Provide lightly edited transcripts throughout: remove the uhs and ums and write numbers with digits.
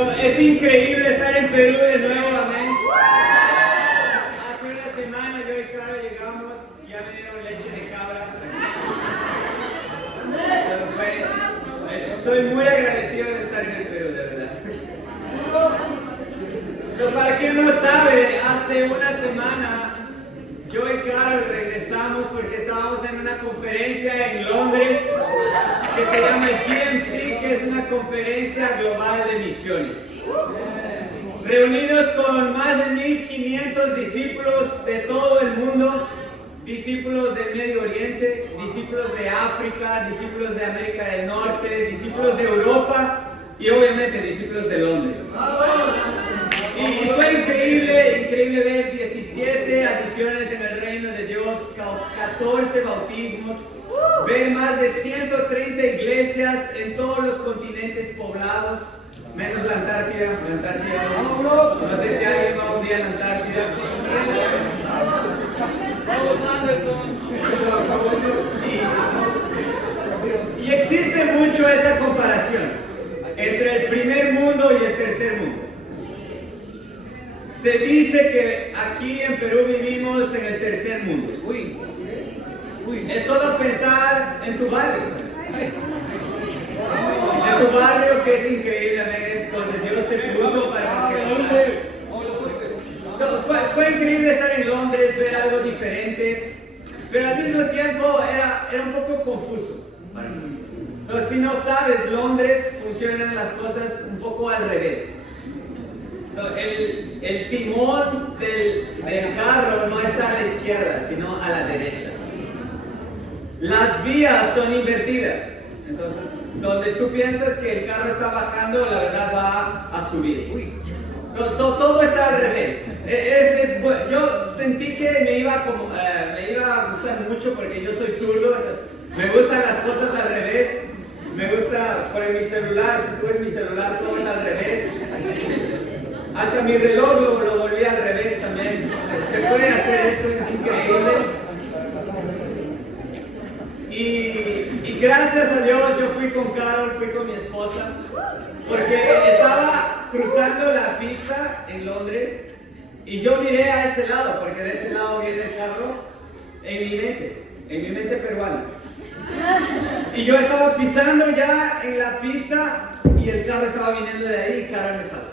Es increíble estar en Perú de nuevo, amén. Hace una semana yo y Caro llegamos, ya me dieron leche de cabra. Soy muy agradecido de estar en el Perú, de verdad. Pero para quien no sabe, hace una semana yo y Caro regresamos porque estábamos en una conferencia en Londres que se llama GMC, que es una conferencia global de misiones. Reunidos con más de 1500 discípulos de todo el mundo, discípulos del Medio Oriente, discípulos de África, discípulos de América del Norte, discípulos de Europa y obviamente discípulos de Londres. Y fue increíble ver 17 adiciones en el reino de Dios, 14 bautismos, ver más de 130 iglesias en todos los continentes poblados, menos la Antártida. No sé si alguien va un día a la Antártida. Vamos, Anderson. Y existe mucho esa comparación entre el primer mundo y el tercer mundo. Se dice que aquí en Perú vivimos en el tercer mundo. Es solo pensar en tu barrio. En tu barrio, que es increíble, es donde Dios te puso para que fue increíble estar en Londres, ver algo diferente, pero al mismo tiempo era un poco confuso para mí. Entonces, si no sabes, Londres funcionan las cosas un poco al revés. El timón del carro no está a la izquierda, sino a la derecha. Las vías son invertidas. Entonces, donde tú piensas que el carro está bajando, la verdad va a subir. Todo está al revés. Yo sentí que me iba a gustar mucho porque yo soy zurdo. Me gustan las cosas al revés. Me gusta poner mi celular. Si tú ves mi celular, todo es al revés. Hasta mi reloj lo volví al revés también. Se puede hacer eso, es increíble. Y gracias a Dios yo fui con Carol, fui con mi esposa, porque estaba cruzando la pista en Londres y yo miré a ese lado, porque de ese lado viene el carro, en mi mente peruana. Y yo estaba pisando ya en la pista y el carro estaba viniendo de ahí y Carol me jaló.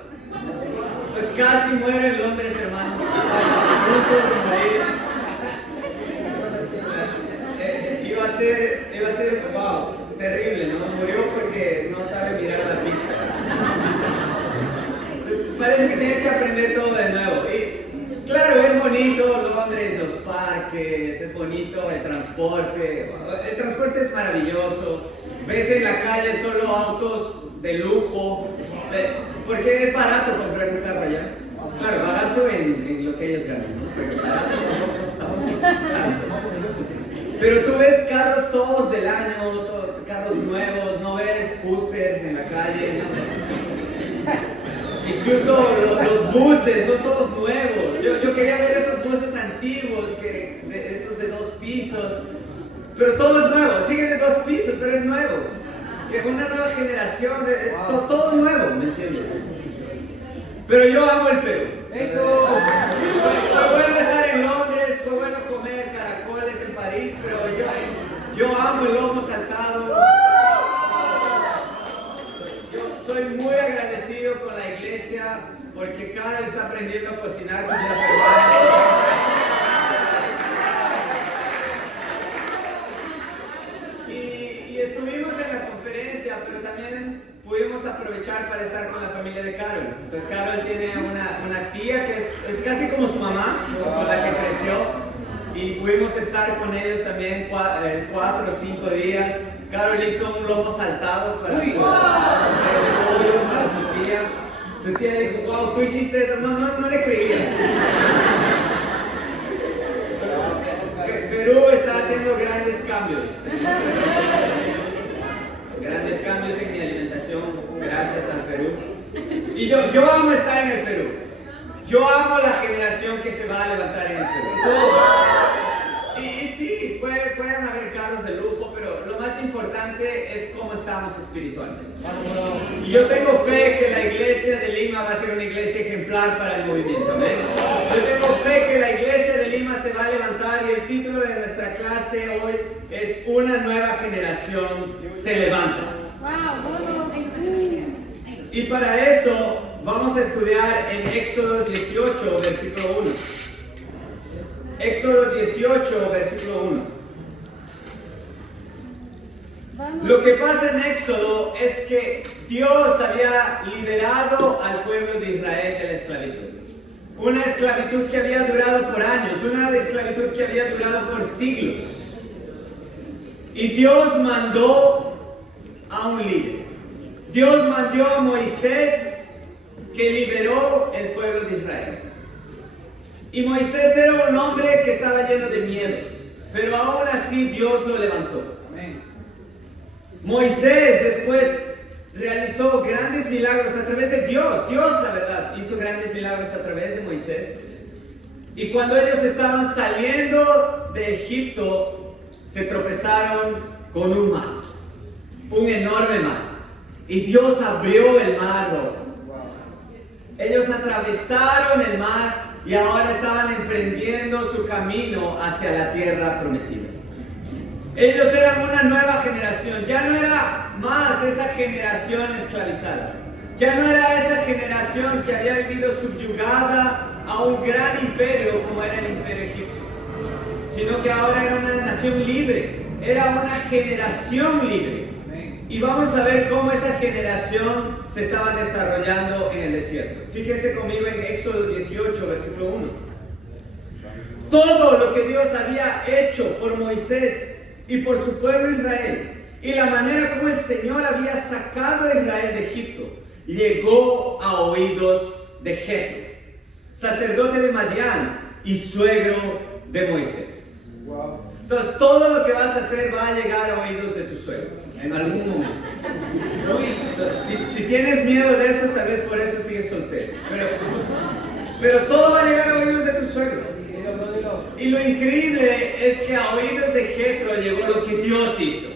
Casi muero en Londres, hermanos. Iba a ser, wow, terrible, ¿no? Murió porque no sabe mirar la pista. Parece que tienes que aprender todo de nuevo. Y claro, es bonito Londres, los parques, es bonito el transporte. El transporte es maravilloso. Ves en la calle solo autos de lujo. Porque es barato comprar un carro allá. Claro, barato en lo que ellos ganan, ¿no? Pero barato tampoco tanto. Pero tú ves carros todos del año, carros nuevos, no ves coasters en la calle. Incluso los buses son todos nuevos. Yo quería ver esos buses antiguos, esos de 2 pisos. Pero todo es nuevo, sigue de 2 pisos, pero es nuevo. Que es una nueva generación, todo nuevo, ¿me entiendes? Pero yo amo el Perú. Fue bueno estar en Londres, fue bueno comer caracoles en París, pero yo amo el lomo saltado. Yo soy muy agradecido con la iglesia porque Carol está aprendiendo a cocinar comida peruana. Y estuvimos en la conferencia, pero también pudimos aprovechar para estar con la familia de Carol. Entonces Carol tiene una tía que es casi como su mamá, con la que creció. Y pudimos estar con ellos también 4 o 5 días. Carol hizo un lomo saltado para su tía. Su tía dijo, wow, tú hiciste eso. No le creía. Perú está haciendo grandes cambios. Grandes cambios en mi alimentación, gracias al Perú. Y yo amo estar en el Perú. Yo amo la generación que se va a levantar en el Perú. Y sí, pueden haber carros de lujo, pero lo más importante interesante es cómo estamos espiritualmente. Y yo tengo fe que la iglesia de Lima va a ser una iglesia ejemplar para el movimiento. ¿Amén? Yo tengo fe que la iglesia de Lima se va a levantar y el título de nuestra clase hoy es Una nueva generación se levanta. Y para eso vamos a estudiar en Éxodo 18, versículo 1. Éxodo 18, versículo 1. Lo que pasa en Éxodo es que Dios había liberado al pueblo de Israel de la esclavitud. Una esclavitud que había durado por años, una esclavitud que había durado por siglos. Y Dios mandó a un líder. Dios mandó a Moisés que liberó el pueblo de Israel. Y Moisés era un hombre que estaba lleno de miedos, pero aún así Dios lo levantó. Amén. Moisés después realizó grandes milagros a través de Dios. Dios, la verdad, hizo grandes milagros a través de Moisés. Y cuando ellos estaban saliendo de Egipto, se tropezaron con un mar, un enorme mar. Y Dios abrió el mar rojo. Ellos atravesaron el mar y ahora estaban emprendiendo su camino hacia la tierra prometida. Ellos eran una nueva generación, ya no era más esa generación esclavizada, ya no era esa generación que había vivido subyugada a un gran imperio como era el imperio egipcio, sino que ahora era una nación libre, era una generación libre. Y vamos a ver cómo esa generación se estaba desarrollando en el desierto. Fíjense conmigo en Éxodo 18, versículo 1. Todo lo que Dios había hecho por Moisés y por su pueblo Israel, y la manera como el Señor había sacado a Israel de Egipto, llegó a oídos de Jetro, sacerdote de Madián y suegro de Moisés. Entonces, todo lo que vas a hacer va a llegar a oídos de tu suegro, en algún momento. Entonces, si tienes miedo de eso, tal vez por eso sigues soltero. Pero todo va a llegar a oídos de tu suegro. Y lo increíble es que a oídos de Jetro llegó lo que Dios hizo.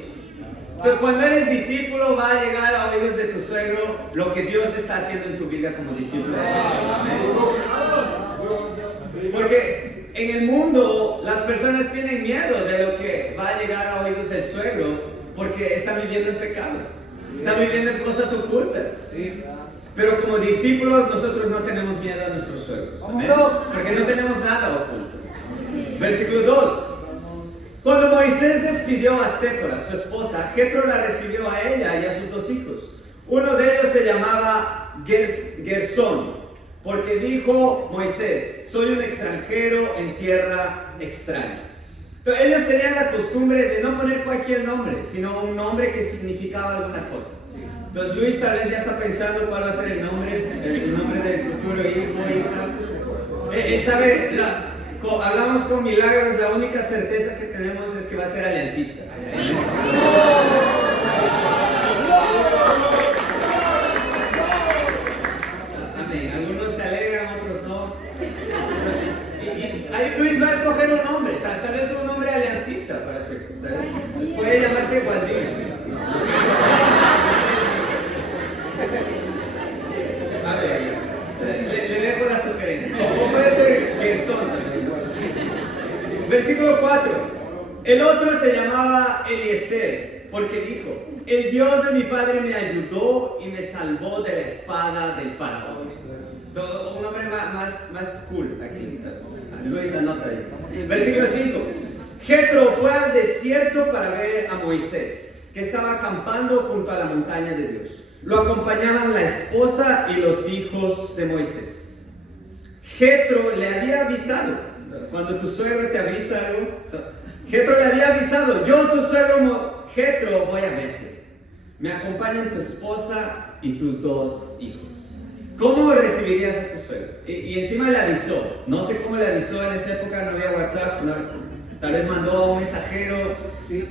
Entonces, cuando eres discípulo, va a llegar a oídos de tu suegro lo que Dios está haciendo en tu vida como discípulo de Jesús. Porque en el mundo las personas tienen miedo de lo que va a llegar a oídos del suegro porque están viviendo en pecado, están viviendo en cosas ocultas. Pero como discípulos nosotros no tenemos miedo a nuestros suegros, ¿amén? Porque no tenemos nada oculto. Versículo 2. Cuando Moisés despidió a Séfora, su esposa, Jetro la recibió a ella y a sus 2 hijos. Uno de ellos se llamaba Gersón, porque dijo Moisés: soy un extranjero en tierra extraña. Entonces, ellos tenían la costumbre de no poner cualquier nombre, sino un nombre que significaba alguna cosa. Entonces Luis tal vez ya está pensando cuál va a ser el nombre del futuro hijo o hija. Él sabe, hablamos con Milagros, la única certeza que tenemos es que va a ser aliancista. Amén. Algunos se alegran, otros no. Y ahí Luis va a escoger un nombre, tal vez un nombre aliancista para su hijo. Puede llamarse Gualdín. A ver, le dejo la sugerencia. O puede ser Gersón. Versículo 4. El otro se llamaba Eliezer, porque dijo: el Dios de mi padre me ayudó y me salvó de la espada del faraón. Un nombre más cool aquí. Luis anota ahí. Versículo 5. Jetro fue al desierto para ver a Moisés, que estaba acampando junto a la montaña de Dios. Lo acompañaban la esposa y los hijos de Moisés. Jetro le había avisado, cuando tu suegro te avisa algo, Jetro le había avisado: yo, tu suegro Jetro, voy a verte. Me acompañan tu esposa y tus 2 hijos. ¿Cómo recibirías a tu suegro? Y encima le avisó. No sé cómo le avisó, en esa época no había WhatsApp, tal vez mandó a un mensajero. ¿Sí?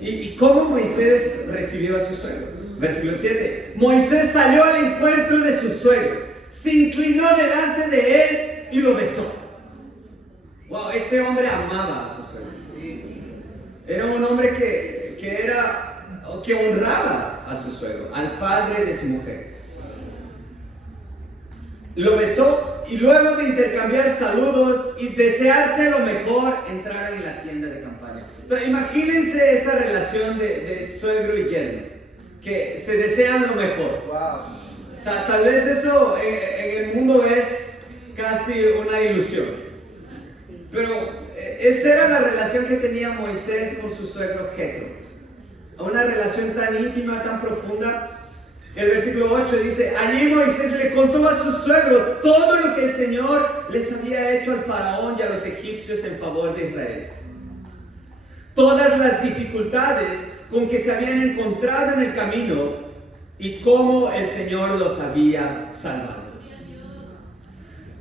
¿Y cómo Moisés recibió a su suegro? Versículo 7. Moisés salió al encuentro de su suegro, se inclinó delante de él y lo besó. Wow, este hombre amaba a su suegro. Era un hombre que era que honraba a su suegro, al padre de su mujer. Lo besó y luego de intercambiar saludos y desearse lo mejor, entraron en la tienda de campaña. Entonces, imagínense esta relación de suegro y yerno, que se desean lo mejor. Wow. Tal vez eso en el mundo es casi una ilusión. Pero esa era la relación que tenía Moisés con su suegro Jetro. Una relación tan íntima, tan profunda. El versículo 8 dice: allí Moisés le contó a su suegro todo lo que el Señor les había hecho al faraón y a los egipcios en favor de Israel. Todas las dificultades con que se habían encontrado en el camino y cómo el Señor los había salvado.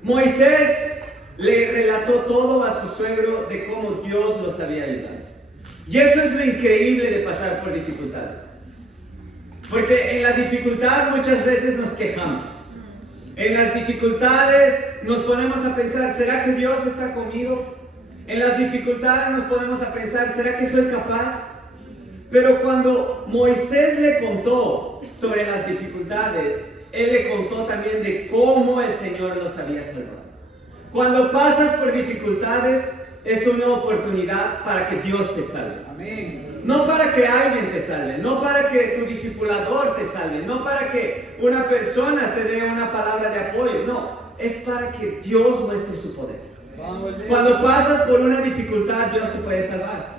Moisés le relató todo a su suegro de cómo Dios los había ayudado. Y eso es lo increíble de pasar por dificultades. Porque en la dificultad muchas veces nos quejamos. En las dificultades nos ponemos a pensar, ¿será que Dios está conmigo? En las dificultades nos ponemos a pensar, ¿será que soy capaz? Pero cuando Moisés le contó sobre las dificultades, él le contó también de cómo el Señor los había salvado. Cuando pasas por dificultades, es una oportunidad para que Dios te salve. Amén. No para que alguien te salve, no para que tu discipulador te salve, no para que una persona te dé una palabra de apoyo, no, es para que Dios muestre su poder. Cuando pasas por una dificultad, Dios te puede salvar.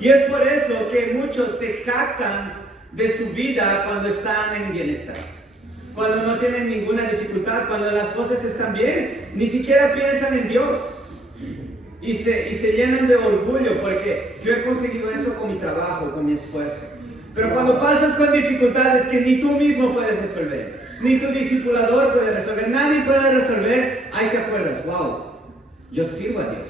Y es por eso que muchos se jactan de su vida cuando están en bienestar. Cuando no tienen ninguna dificultad, cuando las cosas están bien, ni siquiera piensan en Dios. Y se llenan de orgullo porque yo he conseguido eso con mi trabajo, con mi esfuerzo. Pero cuando pasas con dificultades que ni tú mismo puedes resolver, ni tu discipulador puede resolver, nadie puede resolver, ahí te acuerdas, wow, yo sirvo a Dios.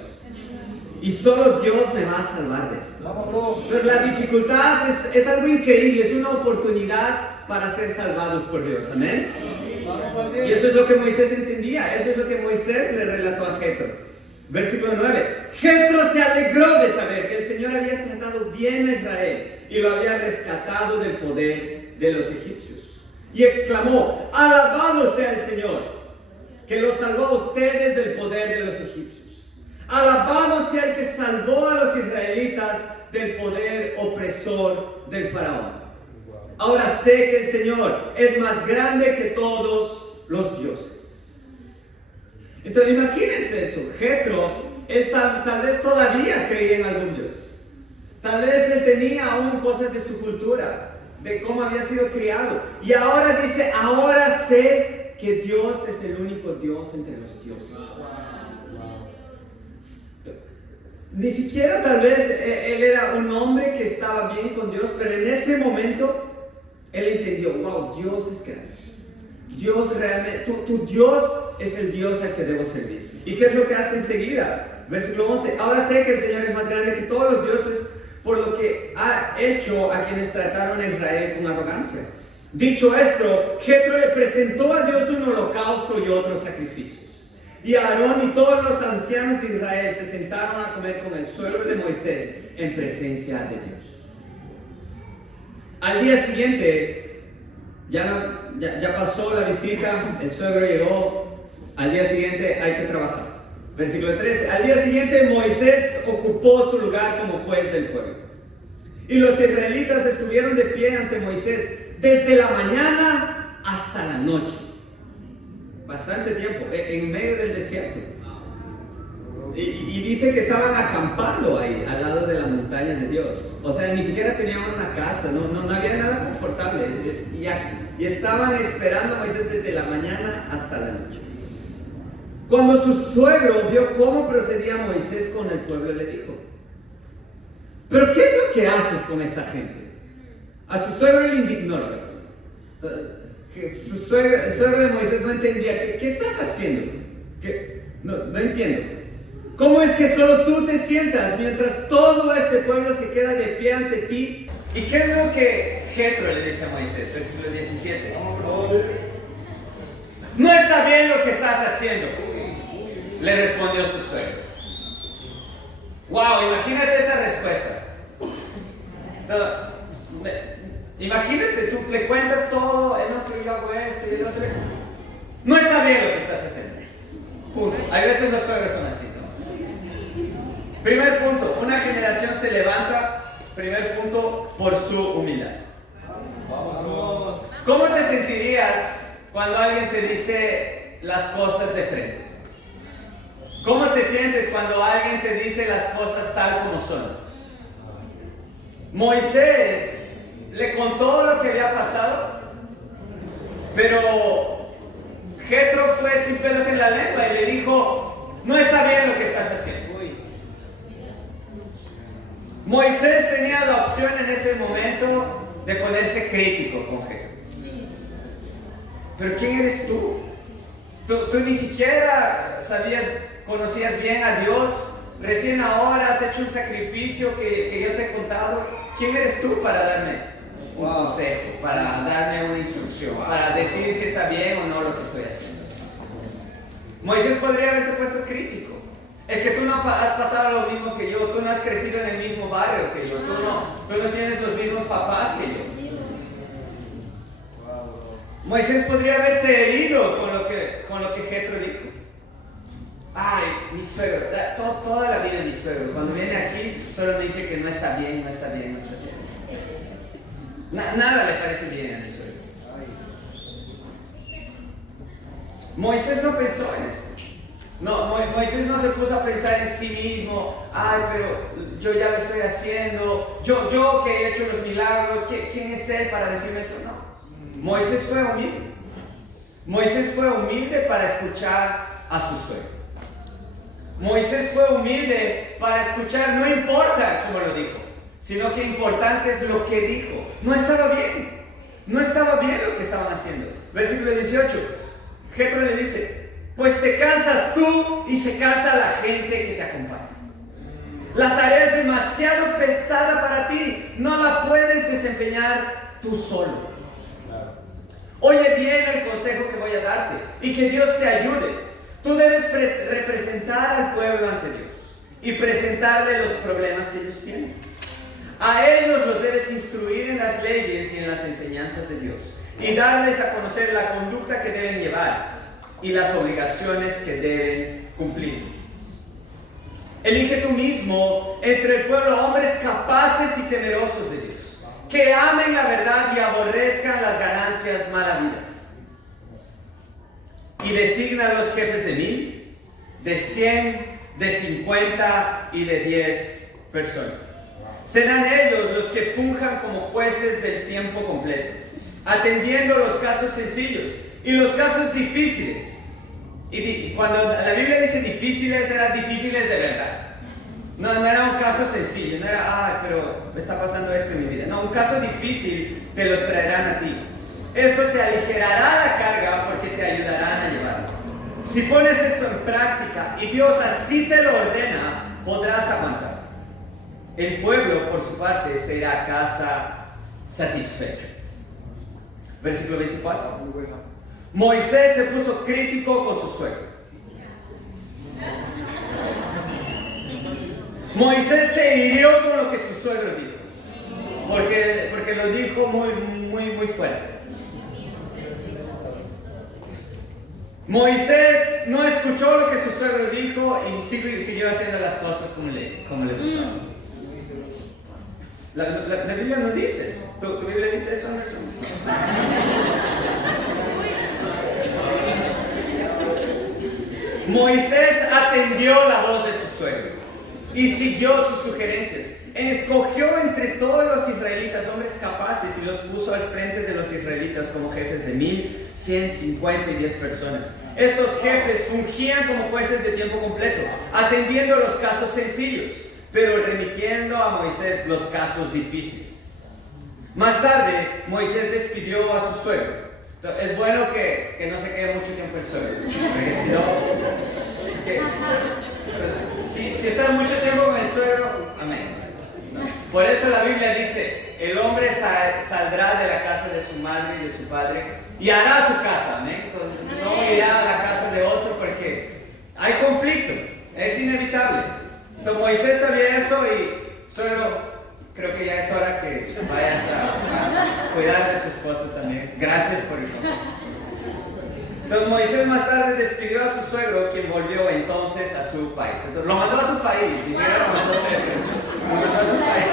Y solo Dios me va a salvar de esto. Entonces la dificultad es algo increíble, es una oportunidad para ser salvados por Dios. Amén. Y eso es lo que Moisés entendía, eso es lo que Moisés le relató a Jetro. Versículo 9. Jetro se alegró de saber que el Señor había tratado bien a Israel y lo había rescatado del poder de los egipcios. Y exclamó: alabado sea el Señor, que los salvó a ustedes del poder de los egipcios. Alabado sea el que salvó a los israelitas del poder opresor del faraón. Ahora sé que el Señor es más grande que todos los dioses. Entonces imagínense eso, Jetro, él tal vez todavía creía en algún Dios. Tal vez él tenía aún cosas de su cultura, de cómo había sido criado. Y ahora dice, ahora sé que Dios es el único Dios entre los dioses. Ni siquiera tal vez él era un hombre que estaba bien con Dios, pero en ese momento él entendió, wow, Dios es grande. Dios realmente, tu Dios es el Dios al que debo servir. ¿Y qué es lo que hace enseguida? Versículo 11. Ahora sé que el Señor es más grande que todos los dioses, por lo que ha hecho a quienes trataron a Israel con arrogancia. Dicho esto, Jetro le presentó a Dios un holocausto y otros sacrificios. Y Aarón y todos los ancianos de Israel se sentaron a comer con el suegro de Moisés en presencia de Dios. Al día siguiente, ya pasó la visita, el suegro llegó, al día siguiente hay que trabajar. Versículo 13, al día siguiente Moisés ocupó su lugar como juez del pueblo. Y los israelitas estuvieron de pie ante Moisés desde la mañana hasta la noche. Bastante tiempo, en medio del desierto. Y dice que estaban acampando ahí, al lado de la montaña de Dios. O sea, ni siquiera tenían una casa, no había nada confortable. Y estaban esperando a Moisés desde la mañana hasta la noche. Cuando su suegro vio cómo procedía Moisés con el pueblo, le dijo: ¿pero qué es lo que haces con esta gente? A su suegro le indignó lo que pasó. El suegro de Moisés no entendía. ¿Qué estás haciendo? No entiendo. ¿Cómo es que solo tú te sientas mientras todo este pueblo se queda de pie ante ti? ¿Y qué es lo que Jetro le dice a Moisés? Versículo 17. No está bien lo que estás haciendo, le respondió su suegro. Wow, imagínate esa respuesta. Imagínate, tú le cuentas todo, no, pero yo hago esto y el otro. No está bien lo que estás haciendo. Punto. Hay veces los suegros son así, ¿no? Primer punto, una generación se levanta, primer punto, por su humildad. ¿Cómo te sentirías cuando alguien te dice las cosas de frente? ¿Cómo te sientes cuando alguien te dice las cosas tal como son? Moisés le contó lo que había pasado, pero Jetro fue sin pelos en la lengua y le dijo, no está bien lo que estás haciendo. Moisés tenía la opción en ese momento de ponerse crítico con Jetro. Pero ¿quién eres tú? Tú ni siquiera conocías bien a Dios. Recién ahora has hecho un sacrificio que yo te he contado. ¿Quién eres tú para darme un consejo, para darme una instrucción, para decir si está bien o no lo que estoy haciendo? Moisés podría haberse puesto crítico. Es que tú no has pasado lo mismo que yo, tú no has crecido en el mismo barrio que yo, tú no tienes los mismos papás que yo. Moisés podría haberse herido con lo que Jetro dijo. Ay, mi suegro, toda la vida mi suegro, cuando viene aquí solo me dice que no está bien, no está bien, no está bien. Nada le parece bien a mi suegro. Moisés no pensó en esto. No, Moisés no se puso a pensar en sí mismo, ay, pero yo ya lo estoy haciendo, yo que he hecho los milagros, ¿quién es él para decirme eso? No. Moisés fue humilde. Moisés fue humilde para escuchar a su suegro. Moisés fue humilde para escuchar, no importa cómo lo dijo, sino que importante es lo que dijo. No estaba bien lo que estaban haciendo. Versículo 18, Jetro le dice, pues te cansas tú y se cansa la gente que te acompaña. La tarea es demasiado pesada para ti, no la puedes desempeñar tú solo. Oye bien el consejo que voy a darte y que Dios te ayude. Tú debes representar al pueblo ante Dios y presentarle los problemas que ellos tienen. A ellos los debes instruir en las leyes y en las enseñanzas de Dios y darles a conocer la conducta que deben llevar y las obligaciones que deben cumplir. Elige tú mismo entre el pueblo hombres capaces y temerosos de Dios, que amen la verdad y aborrezcan las ganancias mal habidas. Y designa a los jefes de 1000, de 100, de 50 y de 10 personas. Serán ellos los que funjan como jueces del tiempo completo, atendiendo los casos sencillos y los casos difíciles. Y cuando la Biblia dice difíciles, eran difíciles de verdad. No era un caso sencillo, no era, pero me está pasando esto en mi vida. No, un caso difícil te los traerán a ti. Eso te aligerará la carga porque te ayudarán a llevarlo. Si pones esto en práctica y Dios así te lo ordena, podrás aguantar. El pueblo, por su parte, se irá a casa satisfecho. Versículo 24. Moisés se puso crítico con su suegro. Moisés se hirió con lo que su suegro dijo, porque lo dijo muy fuerte. Moisés no escuchó lo que su suegro dijo y siguió haciendo las cosas como le gustaba. La Biblia no dice eso. ¿Tu Biblia dice eso, Anderson? Moisés atendió la voz de su suegro y siguió sus sugerencias. Escogió entre todos los israelitas hombres capaces y los puso al frente de los israelitas como jefes de 1000, 100, 50 y 10 personas. Estos jefes fungían como jueces de tiempo completo, atendiendo los casos sencillos, pero remitiendo a Moisés los casos difíciles. Más tarde, Moisés despidió a su suegro. Entonces, es bueno que no se quede mucho tiempo el suegro, porque si no, si está mucho tiempo con el suegro, amén. Por eso la Biblia dice, el hombre saldrá de la casa de su madre y de su padre y hará su casa, amén. Entonces, no irá a la casa de otro porque hay conflicto, es inevitable. Entonces Moisés sabía eso y suegro, creo que ya es hora que vayas a cuidar de tus cosas también. Gracias por el consejo. Entonces Moisés más tarde despidió a su suegro, quien volvió entonces a su país. Entonces, lo mandó a su país, ni siquiera lo mandó a su país.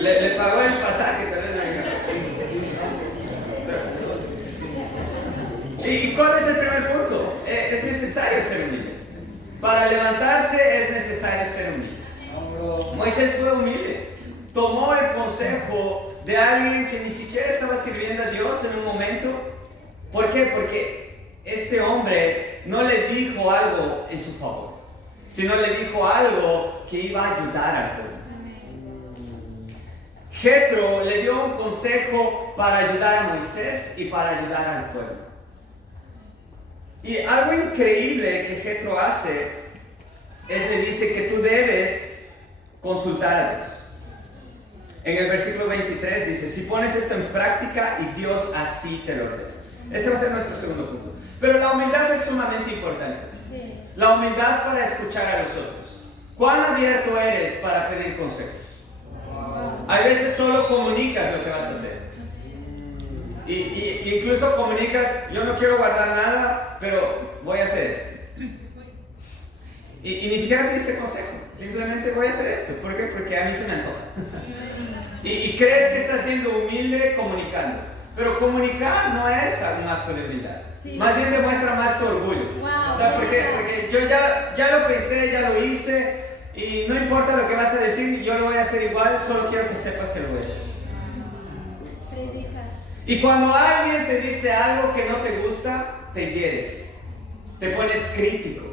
Le pagó el pasaje, tal vez. ¿Y cuál es el primer punto? Es necesario ser humilde. Para levantarse es necesario ser humilde. Moisés fue humilde. Tomó el consejo de alguien que ni siquiera estaba sirviendo a Dios en un momento. ¿Por qué? Porque este hombre no le dijo algo en su favor, sino le dijo algo que iba a ayudar al pueblo. Jetro le dio un consejo para ayudar a Moisés y para ayudar al pueblo. Y algo increíble que Jetro hace es le dice que tú debes consultar a Dios. En el versículo 23 dice, si pones esto en práctica y Dios así te lo ordena. Ese va a ser nuestro segundo punto. Pero la humildad es sumamente importante. Sí. La humildad para escuchar a los otros. ¿Cuán abierto eres para pedir consejos? A veces solo comunicas lo que vas a hacer. Y incluso comunicas, yo no quiero guardar nada, pero voy a hacer esto. Y ni siquiera pediste consejo. Simplemente voy a hacer esto. ¿Por qué? Porque a mí se me antoja. Y crees que estás siendo humilde comunicando. Pero comunicar no es un acto de humildad. Sí. Más bien demuestra más tu orgullo. Wow. O sea, porque yo ya lo pensé, ya lo hice. Y no importa lo que vas a decir, yo lo voy a hacer igual. Solo quiero que sepas que lo voy a hacer. Y cuando alguien te dice algo que no te gusta, te hieres. Te pones crítico.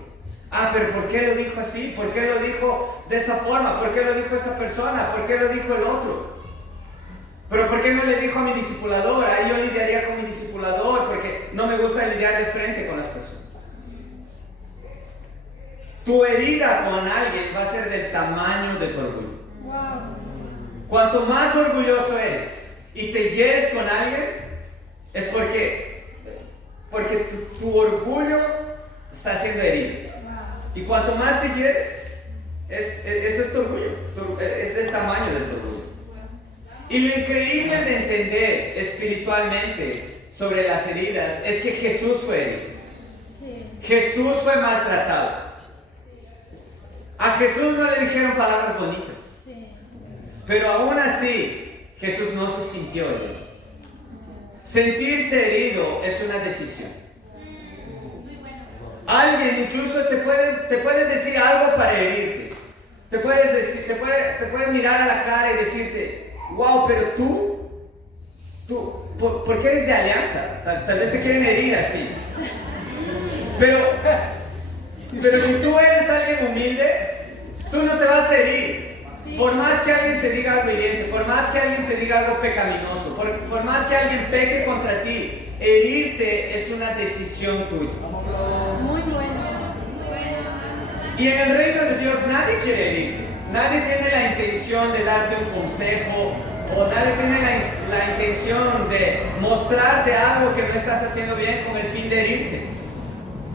Ah, pero ¿por qué lo dijo así? ¿Por qué lo dijo de esa forma? ¿Por qué lo dijo esa persona? ¿Por qué lo dijo el otro? ¿Pero por qué no le dijo a mi discipulador? Ahí yo lidiaría con mi discipulador porque no me gusta lidiar de frente con las personas. Tu herida con alguien va a ser del tamaño de tu orgullo. Wow. Cuanto más orgulloso eres y te hieres con alguien, es porque tu orgullo está siendo herido. Y cuanto más te quieres, eso es tu orgullo, es del tamaño de tu orgullo. Y lo increíble de entender espiritualmente sobre las heridas es que Jesús fue herido. Sí. Jesús fue maltratado. A Jesús no le dijeron palabras bonitas. Sí. Pero aún así, Jesús no se sintió herido. Sentirse herido es una decisión. Alguien incluso te puede decir algo para herirte. Te puede mirar a la cara y decirte, wow, pero tú, ¿por qué eres de Alianza? Tal vez te quieren herir así. Pero si tú eres alguien humilde, tú no te vas a herir. Por más que alguien te diga algo hiriente, por más que alguien te diga algo pecaminoso, por más que alguien peque contra ti, herirte es una decisión tuya. Muy bueno. Y en el reino de Dios nadie quiere herirte. Nadie tiene la intención de darte un consejo o nadie tiene la intención de mostrarte algo que no estás haciendo bien con el fin de herirte.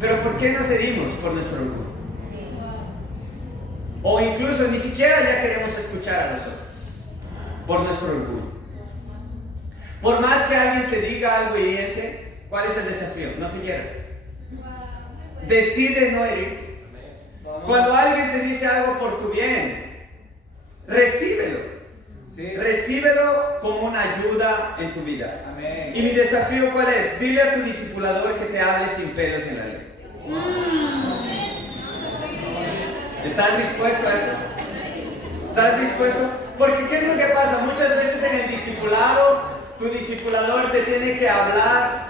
Pero ¿por qué nos herimos? Por nuestro orgullo. Sí. O incluso ni siquiera ya queremos escuchar a nosotros. Por nuestro orgullo. Por más que alguien te diga algo hiriente, ¿cuál es el desafío? No te hieras. Decide no herir. Cuando alguien te dice algo por tu bien, recíbelo. Sí. Recíbelo como una ayuda en tu vida. Amén. Y mi desafío, ¿cuál es? Dile a tu discipulador que te hable sin pelos en la lengua. ¿Estás dispuesto a eso? ¿Estás dispuesto? Porque ¿qué es lo que pasa? Muchas veces en el discipulado, tu discipulador te tiene que hablar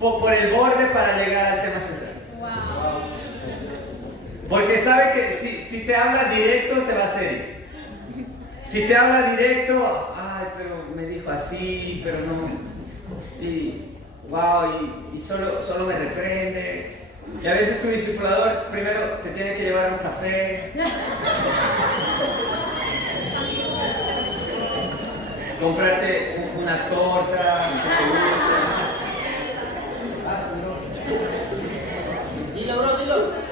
por el borde para llegar al tema central. Porque sabe que si te habla directo te va a herir. Si te habla directo, ay, pero me dijo así, pero no. Y wow, y solo me reprende. Y a veces tu discipulador primero te tiene que llevar un café. Comprarte una torta, que te gusta. Dilo, bro, dilo.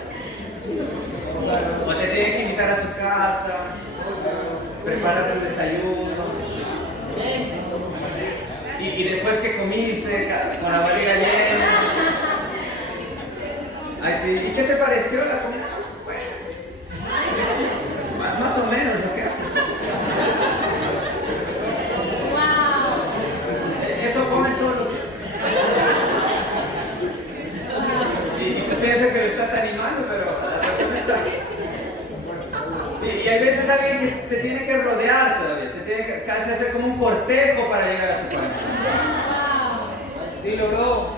Y hay veces alguien que te tiene que rodear todavía, te tiene que casi hacer como un cortejo para llegar a tu corazón. Dilo, bro.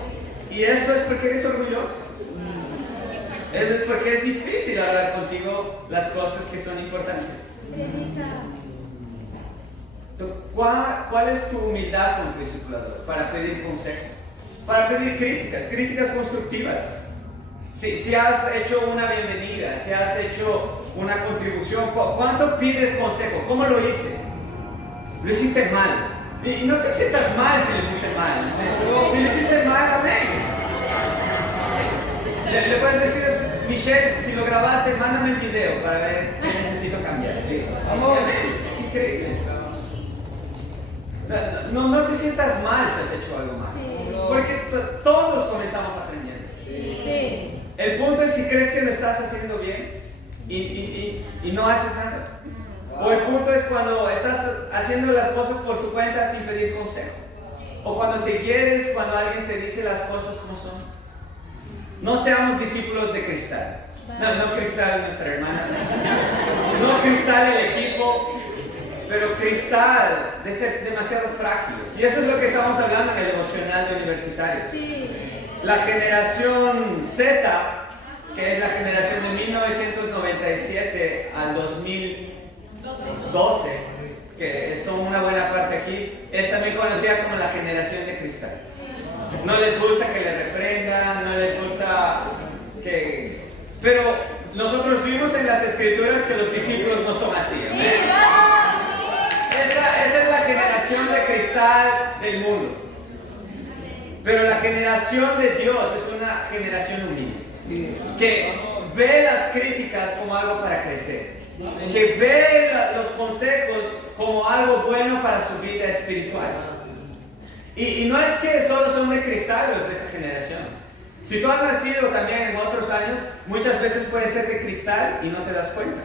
Y eso es porque eres orgulloso. Eso es porque es difícil hablar contigo las cosas que son importantes. ¿Cuál es tu humildad como discipulador? Para pedir consejo, para pedir críticas constructivas. Si has hecho una bienvenida, si has hecho una contribución, ¿cuánto pides consejo? ¿Cómo lo hice? Lo hiciste mal. Y no te sientas mal si lo hiciste mal. Si lo hiciste mal, amén. Le puedes decir, Michelle, si lo grabaste, mándame el video para ver qué necesito cambiar. Vamos, es increíble. No te sientas mal si has hecho algo mal. Porque todos comenzamos aprendiendo. Sí. El punto es si crees que lo estás haciendo bien y no haces nada. O el punto es cuando estás haciendo las cosas por tu cuenta sin pedir consejo. O cuando te quieres, cuando alguien te dice las cosas como son. No seamos discípulos de Cristal. No Cristal, nuestra hermana. No Cristal, el equipo. Pero Cristal, de ser demasiado frágiles. Y eso es lo que estamos hablando en el devocional de universitarios. Sí. La generación Z, que es la generación de 1997 al 2012, que son una buena parte aquí, es también conocida como la generación de cristal. No les gusta que le reprendan, no les gusta que... Pero nosotros vimos en las escrituras que los discípulos no son así, ¿amén? Esa es la generación de cristal del mundo. Pero la generación de Dios es una generación humilde, que ve las críticas como algo para crecer, que ve los consejos como algo bueno para su vida espiritual. Y no es que solo son de cristal los de esa generación. Si tú has nacido también en otros años, muchas veces puedes ser de cristal y no te das cuenta.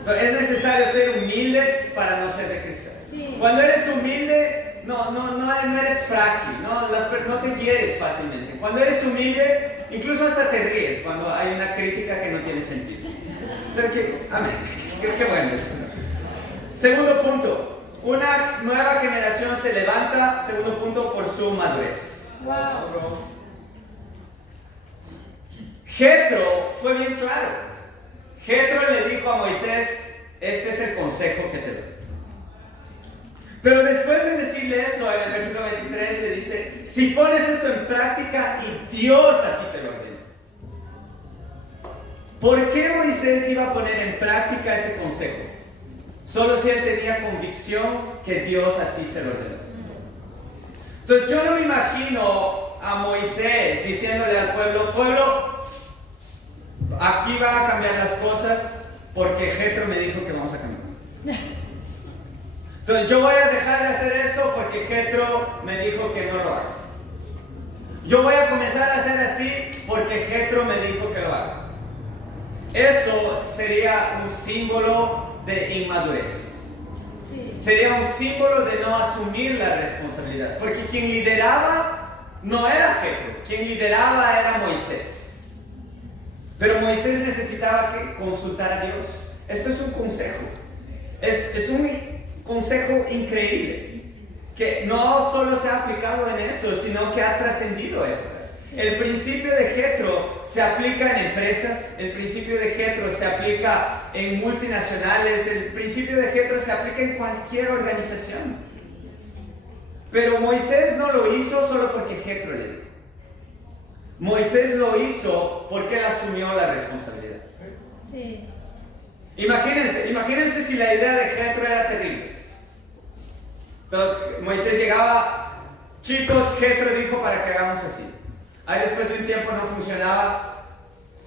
Entonces, es necesario ser humildes para no ser de cristal. Sí. Cuando eres humilde, no eres frágil, no te hieres fácilmente. Cuando eres humilde, incluso hasta te ríes cuando hay una crítica que no tiene sentido. Entonces, amén. Qué bueno eso. Segundo punto. Una nueva generación se levanta, segundo punto, por su madurez. Wow. Jethro fue bien claro. Jethro le dijo a Moisés, este es el consejo que te doy. Pero después de decirle eso, en el versículo 23 le dice, si pones esto en práctica y Dios así te lo ordena. ¿Por qué Moisés iba a poner en práctica ese consejo? Solo si él tenía convicción que Dios así se lo ordenó. Entonces yo no me imagino a Moisés diciéndole al pueblo, aquí van a cambiar las cosas porque Jethro me dijo que vamos a cambiar. Entonces yo voy a dejar de hacer eso porque Jethro me dijo que no lo haga. Yo voy a comenzar a hacer así porque Jethro me dijo que lo haga. Eso sería un símbolo de inmadurez. Sí. Sería un símbolo de no asumir la responsabilidad. Porque quien lideraba no era Jethro, quien lideraba era Moisés. Pero Moisés necesitaba que consultar a Dios. Esto es un consejo. Es un consejo increíble. Que no solo se ha aplicado en eso, sino que ha trascendido épocas. El principio de Jethro se aplica en empresas, el principio de Jethro se aplica en multinacionales, el principio de Jethro se aplica en cualquier organización. Pero Moisés no lo hizo solo porque Jethro le dijo. Moisés lo hizo porque él asumió la responsabilidad. Sí. Imagínense si la idea de Jethro era terrible. Entonces Moisés llegaba, chicos, Jethro dijo para que hagamos así. Ahí después de un tiempo no funcionaba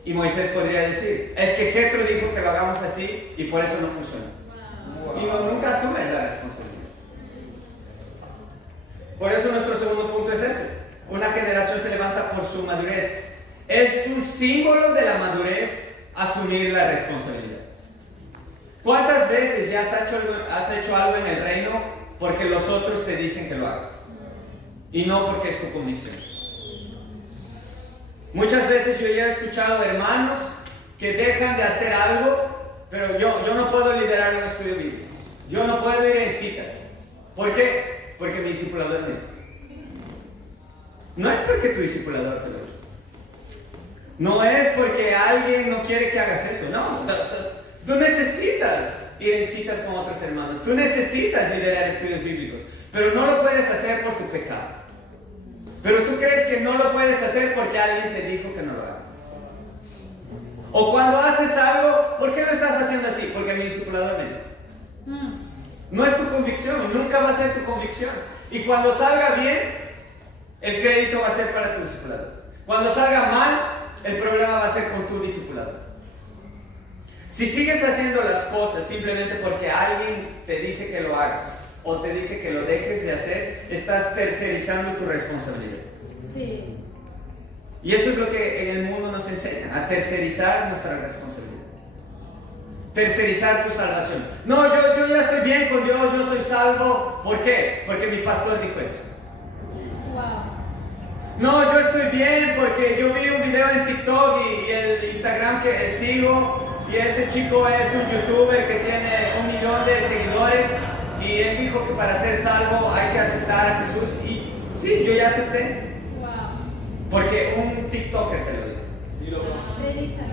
y Moisés podría decir, es que Jethro dijo que lo hagamos así y por eso no funcionó. Y nunca asumen la responsabilidad. Por eso nuestro segundo punto es ese. Una generación se levanta por su madurez. Es un símbolo de la madurez asumir la responsabilidad. ¿Cuántas veces ya has hecho algo en el reino porque los otros te dicen que lo hagas? Y no porque es tu convicción. Muchas veces yo ya he escuchado hermanos que dejan de hacer algo, pero yo no yo no puedo ir en citas. ¿Por qué? Porque mi discipulador me dijo. No es porque tu discipulador te lo dijo. No es porque alguien no quiere que hagas eso, no. Tú necesitas ir en citas con otros hermanos. Tú necesitas liderar estudios bíblicos. Pero no lo puedes hacer por tu pecado. Pero tú crees que no lo puedes hacer porque alguien te dijo que no lo hagas. O cuando haces algo, ¿por qué lo estás haciendo así? Porque mi discipulador me dijo. No es tu convicción, nunca va a ser tu convicción. Y cuando salga bien, el crédito va a ser para tu discipulador. Cuando salga mal, el problema va a ser con tu discipulador. Si sigues haciendo las cosas simplemente porque alguien te dice que lo hagas o te dice que lo dejes de hacer, estás tercerizando tu responsabilidad. Sí. Y eso es lo que en el mundo nos enseña, a tercerizar nuestra responsabilidad. Tercerizar tu salvación. No, yo ya estoy bien con Dios, yo soy salvo. ¿Por qué? Porque mi pastor dijo eso. Wow. No, yo estoy bien porque yo vi un video en TikTok y el Instagram que sigo, y ese chico es un youtuber que tiene 1 millón de seguidores y él dijo que para ser salvo hay que aceptar a Jesús. Y sí, yo ya acepté. Wow. Porque un TikToker te lo dijo. Dilo, bro. Predícalo.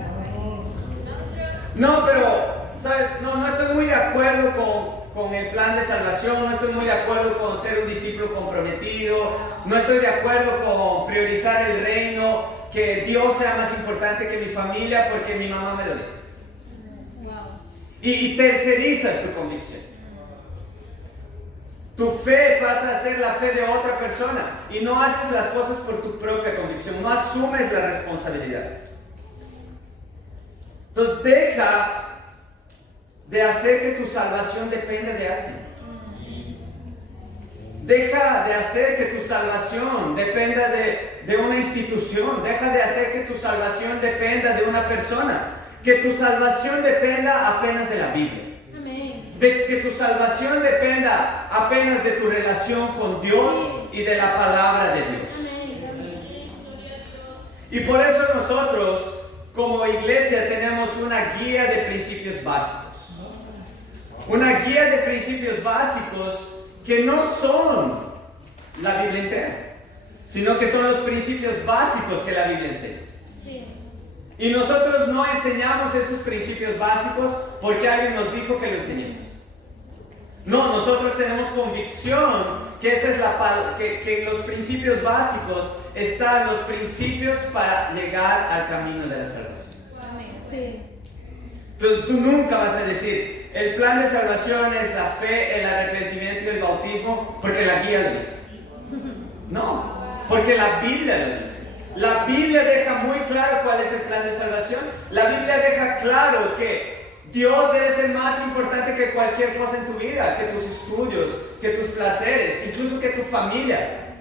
No, pero, ¿sabes? No estoy muy de acuerdo con el plan de salvación, no estoy muy de acuerdo con ser un discípulo comprometido, no estoy de acuerdo con priorizar el reino, que Dios sea más importante que mi familia porque mi mamá me lo dijo. Wow. Y tercerizas tu convicción. Tu fe pasa a ser la fe de otra persona y no haces las cosas por tu propia convicción, no asumes la responsabilidad. Entonces deja de hacer que tu salvación dependa de alguien. Deja de hacer que tu salvación dependa de una institución. Deja de hacer que tu salvación dependa de una persona. Que tu salvación dependa apenas de la Biblia. Amén. De que tu salvación dependa apenas de tu relación con Dios y de la palabra de Dios. Amén. Y por eso nosotros, como iglesia, tenemos una guía de principios básicos. Una guía de principios básicos que no son la Biblia entera, sino que son los principios básicos que la Biblia enseña. Sí. Y nosotros no enseñamos esos principios básicos porque alguien nos dijo que lo enseñemos. No, nosotros tenemos convicción que esa es que en los principios básicos están los principios para llegar al camino de la salvación. Amén. Sí. Tú nunca vas a decir, el plan de salvación es la fe, el arrepentimiento y el bautismo, porque la guía lo dice. No, porque la Biblia lo dice. La Biblia deja muy claro cuál es el plan de salvación. La Biblia deja claro que Dios debe ser más importante que cualquier cosa en tu vida, que tus estudios, que tus placeres, incluso que tu familia.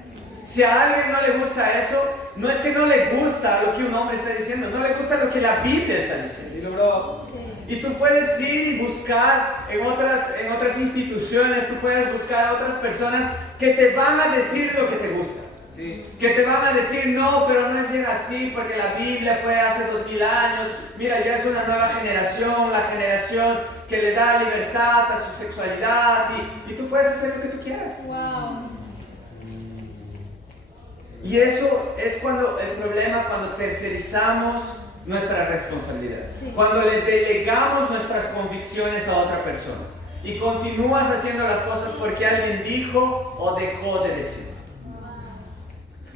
Si a alguien no le gusta eso, no es que no le gusta lo que un hombre está diciendo, no le gusta lo que la Biblia está diciendo. Dilo, bro. Sí. Y tú puedes ir y buscar en otras instituciones, tú puedes buscar a otras personas que te van a decir lo que te gusta. Sí. Que te van a decir, no, pero no es bien así, porque la Biblia fue hace 2000 años. Mira, ya es una nueva generación, la generación que le da libertad a su sexualidad. Y tú puedes hacer lo que tú quieras. Wow. Y eso es el problema cuando tercerizamos nuestra responsabilidad. Sí. Cuando le delegamos nuestras convicciones a otra persona. Y continúas haciendo las cosas porque alguien dijo o dejó de decir.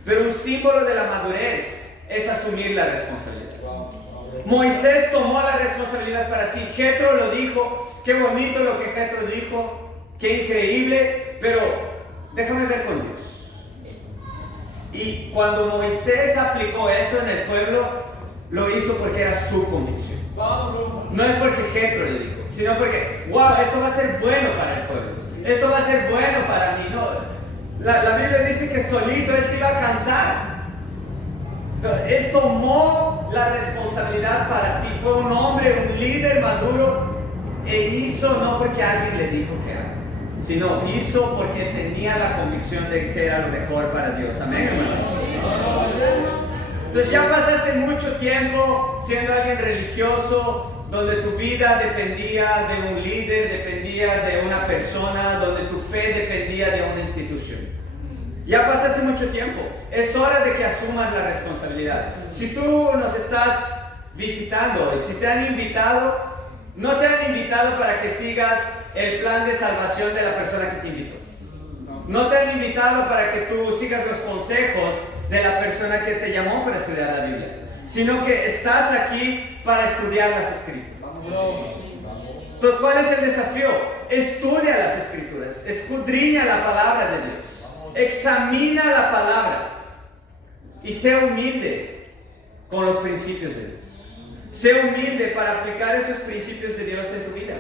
Pero un símbolo de la madurez es asumir la responsabilidad. Moisés tomó la responsabilidad para sí. Jetro lo dijo. Qué bonito lo que Jetro dijo. Qué increíble. Pero déjame ver con Dios. Y cuando Moisés aplicó eso en el pueblo, lo hizo porque era su convicción. No es porque Jetro le dijo, sino porque, wow, esto va a ser bueno para el pueblo. Esto va a ser bueno para mí. No, la Biblia dice que solito él se iba a cansar. Él tomó la responsabilidad para sí. Fue un hombre, un líder maduro, e hizo no porque alguien le dijo que haga, sino hizo porque tenía la convicción de que era lo mejor para Dios. Amén, hermanos. Entonces ya pasaste mucho tiempo siendo alguien religioso, donde tu vida dependía de un líder, dependía de una persona, donde tu fe dependía de una institución. Ya pasaste mucho tiempo. Es hora de que asumas la responsabilidad. Si tú nos estás visitando y si te han invitado, no te han invitado para que sigas el plan de salvación de la persona que te invitó. No te han invitado para que tú sigas los consejos de la persona que te llamó para estudiar la Biblia, sino que estás aquí para estudiar las Escrituras. Entonces, ¿cuál es el desafío? Estudia las Escrituras, escudriña la palabra de Dios, examina la palabra y sé humilde con los principios de Dios. Sé humilde para aplicar esos principios de Dios en tu vida.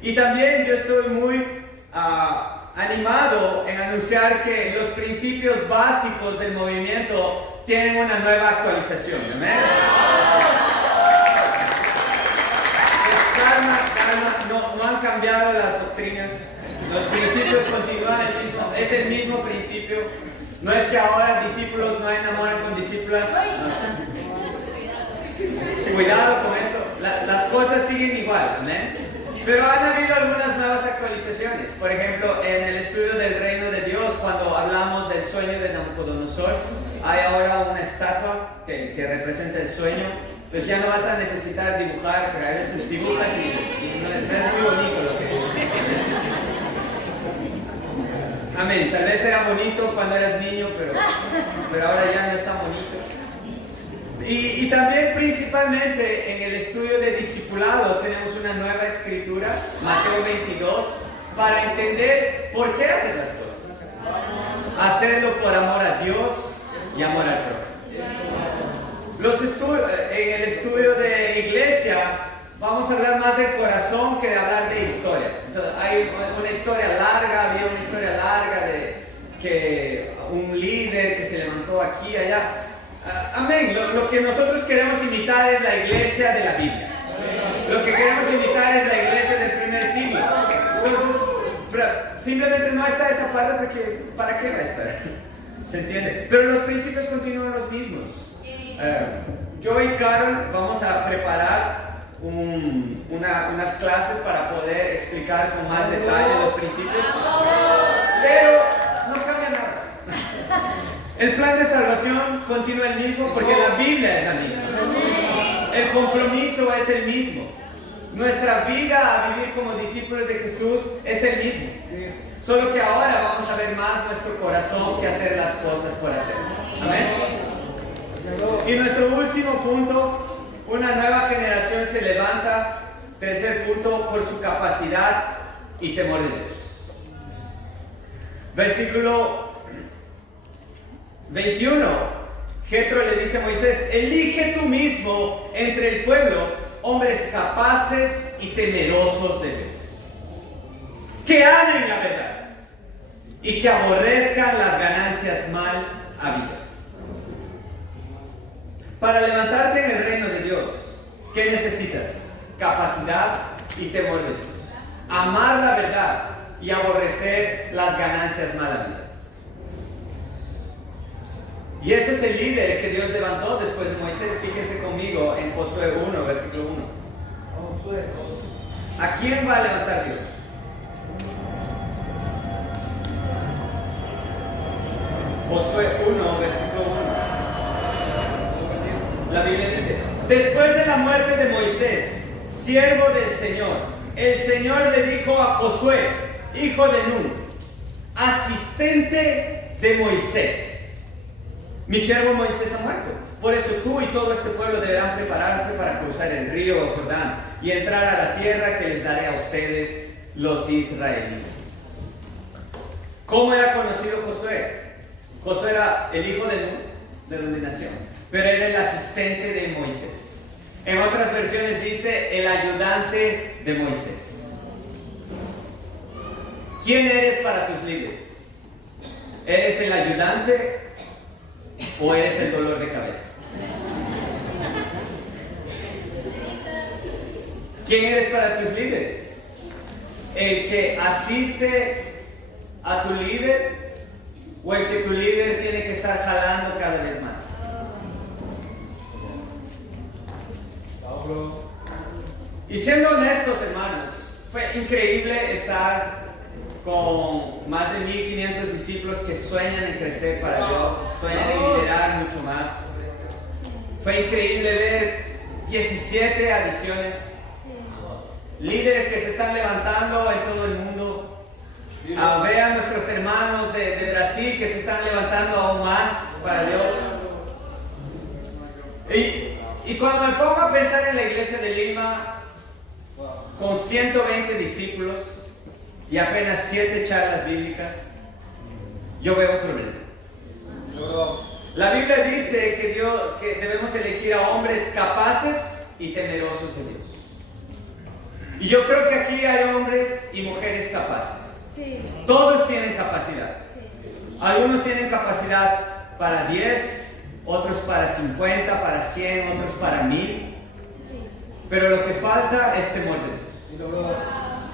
Y también yo estoy muy animado en anunciar que los principios básicos del movimiento tienen una nueva actualización. ¿Amén? No han cambiado las doctrinas, los principios continúan el mismo, es el mismo principio. No es que ahora discípulos no enamoran con discípulas. Cuidado con eso, las cosas siguen igual, ¿amén? Pero han habido algunas nuevas actualizaciones. Por ejemplo, en el estudio del reino de Dios, cuando hablamos del sueño de Nabucodonosor, hay ahora una estatua que representa el sueño. Pues ya no vas a necesitar dibujar, pero a veces dibujas y no es muy bonito lo que... Amén. Tal vez era bonito cuando eras niño, pero ahora ya no es tan bonito. Y también principalmente en el estudio de discipulado tenemos una nueva escritura, Mateo 22, para entender por qué hacer las cosas. Hacerlo por amor a Dios y amor al prójimo. En el estudio de iglesia vamos a hablar más del corazón que de hablar de historia. Entonces, hay una historia larga, había una historia larga de que un líder que se levantó aquí y allá. Amén. Lo que nosotros queremos imitar es la iglesia de la Biblia. Lo que queremos imitar es la iglesia del primer siglo. Entonces, simplemente no está esa parte porque ¿para qué va a estar? ¿Se entiende? Pero los principios continúan los mismos. Yo y Carol vamos a preparar unas clases para poder explicar con más detalle los principios. Pero no cambia nada. El plan de salvación continúa el mismo porque la Biblia es la misma. El compromiso es el mismo. Nuestra vida a vivir como discípulos de Jesús es el mismo. Solo que ahora vamos a ver más nuestro corazón que hacer las cosas por hacer. Amén. Y nuestro último punto, una nueva generación se levanta, tercer punto, por su capacidad y temor de Dios. Versículo 21, Jetro le dice a Moisés: elige tú mismo entre el pueblo hombres capaces y temerosos de Dios, que amen la verdad y que aborrezcan las ganancias mal habidas. Para levantarte en el reino de Dios, ¿qué necesitas? Capacidad y temor de Dios. Amar la verdad y aborrecer las ganancias mal habidas. Y ese es el líder que Dios levantó después de Moisés. Fíjense conmigo en Josué 1, versículo 1. ¿A quién va a levantar Dios? Josué 1, versículo 1. La Biblia dice: después de la muerte de Moisés, siervo del Señor, el Señor le dijo a Josué, hijo de Nun, asistente de Moisés: mi siervo Moisés ha muerto. Por eso tú y todo este pueblo deberán prepararse para cruzar el río Jordán y entrar a la tierra que les daré a ustedes, los israelitas. ¿Cómo era conocido Josué? Josué era el hijo de Nun, de donde nació, pero era el asistente de Moisés. En otras versiones dice el ayudante de Moisés. ¿Quién eres para tus líderes? ¿Eres el ayudante o eres el dolor de cabeza? ¿Quién eres para tus líderes? ¿El que asiste a tu líder o el que tu líder tiene que estar jalando cada vez más? Y siendo honestos, hermanos, fue increíble estar con más de 1500 discípulos que sueñan en crecer para Dios, sueñan en liderar mucho más. Fue increíble ver 17 adiciones, líderes que se están levantando en todo el mundo. Ver a nuestros hermanos de Brasil que se están levantando aún más para Dios. Y cuando me pongo a pensar en la iglesia de Lima, con 120 discípulos y apenas 7 charlas bíblicas, yo veo un problema. La Biblia dice que debemos elegir a hombres capaces y temerosos de Dios. Y yo creo que aquí hay hombres y mujeres capaces. Sí. Todos tienen capacidad. Sí. Algunos tienen capacidad para 10, otros para 50, para 100, otros para 1000. Sí. Pero lo que falta es temor de Dios.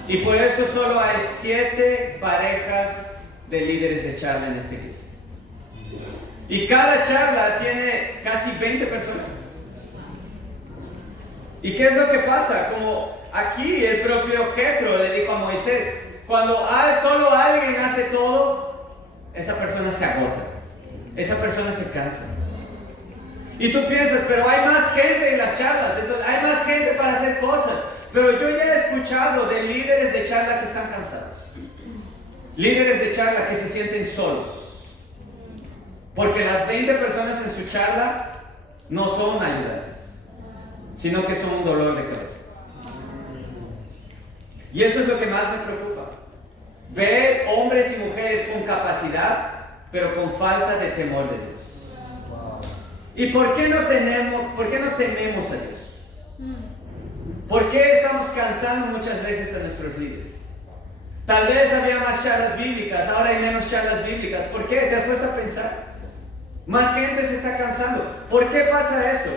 Y por eso solo hay 7 parejas de líderes de charla en esta iglesia. Y cada charla tiene casi 20 personas. ¿Y qué es lo que pasa? Como aquí el propio Jetro le dijo a Moisés, cuando solo alguien hace todo, esa persona se agota, esa persona se cansa. Y tú piensas, pero hay más gente en las charlas, entonces hay más gente para hacer cosas. Pero yo ya he escuchado de líderes de charla que están cansados. Líderes de charla que se sienten solos. Porque las 20 personas en su charla no son ayudantes, sino que son un dolor de cabeza. Y eso es lo que más me preocupa. Ver hombres y mujeres con capacidad, pero con falta de temor de Dios. ¿Y por qué no tememos a Dios? ¿Por qué estamos cansando muchas veces a nuestros líderes? Tal vez había más charlas bíblicas, ahora hay menos charlas bíblicas. ¿Por qué? ¿Te has puesto a pensar? Más gente se está cansando. ¿Por qué pasa eso?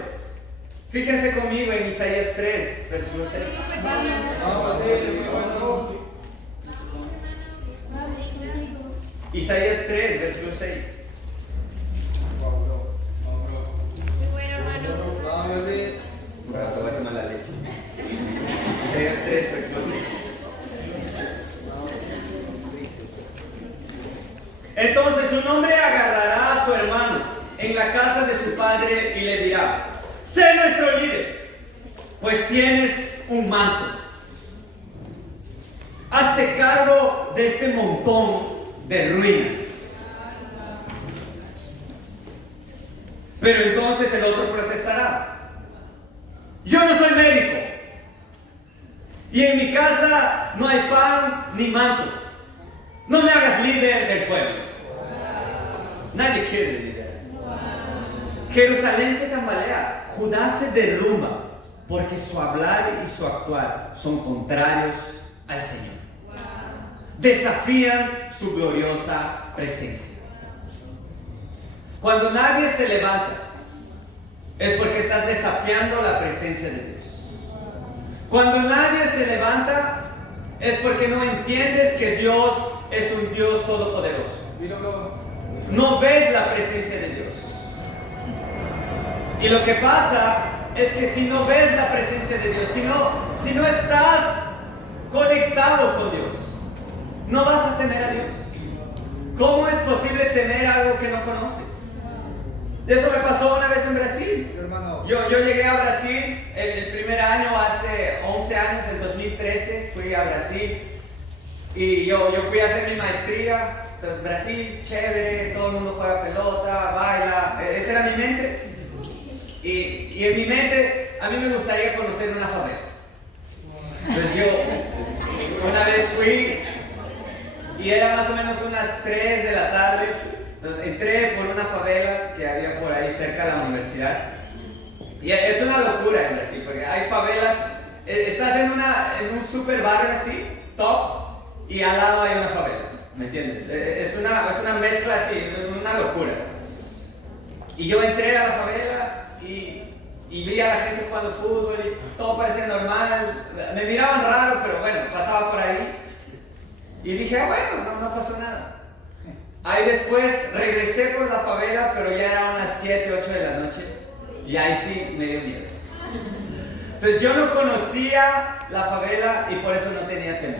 Fíjense conmigo en Isaías 3, versículo 6. Isaías 3, versículo 6. Muy bueno, hermano. Un rato voy a tomar la leche. Isaías 3, versículo 6. Entonces un hombre agarrará a su hermano en la casa de su padre y le dirá, sé nuestro líder, pues tienes un manto. Hazte cargo de este montón de ruinas. Pero entonces el otro protestará, yo no soy médico y en mi casa no hay pan ni manto. No me hagas líder del pueblo. Nadie quiere liderar. Jerusalén se tambalea, Judá se derrumba, porque su hablar y su actuar son contrarios al Señor. Desafían su gloriosa presencia. Cuando nadie se levanta, es porque estás desafiando la presencia de Dios. Cuando nadie se levanta, es porque no entiendes que Dios es un Dios todopoderoso. No ves la presencia de Dios. Y lo que pasa es que si no ves la presencia de Dios, si no estás conectado con Dios, no vas a temer a Dios. ¿Cómo es posible temer algo que no conoces? Eso me pasó una vez en Brasil. Yo llegué a Brasil el primer año, hace 11 años, en 2013, fui a Brasil. Y yo fui a hacer mi maestría. Entonces Brasil, chévere, todo el mundo juega pelota, baila. Esa era mi mente. Y en mi mente, a mí me gustaría conocer una favela. Entonces yo una vez fui y era más o menos unas 3 de la tarde. Entonces entré por una favela que había por ahí cerca de la universidad. Y es una locura en Brasil, porque hay favelas. Estás en un super barrio así, top, y al lado hay una favela. ¿Me entiendes? Es una mezcla así, una locura. Y yo entré a la favela y vi a la gente jugando fútbol y todo parecía normal. Me miraban raro, pero bueno, pasaba por ahí. Y dije, bueno, no pasó nada. Ahí después regresé por la favela, pero ya eran unas 7, 8 de la noche. Y ahí sí me dio miedo. Entonces yo no conocía la favela y por eso no tenía temor.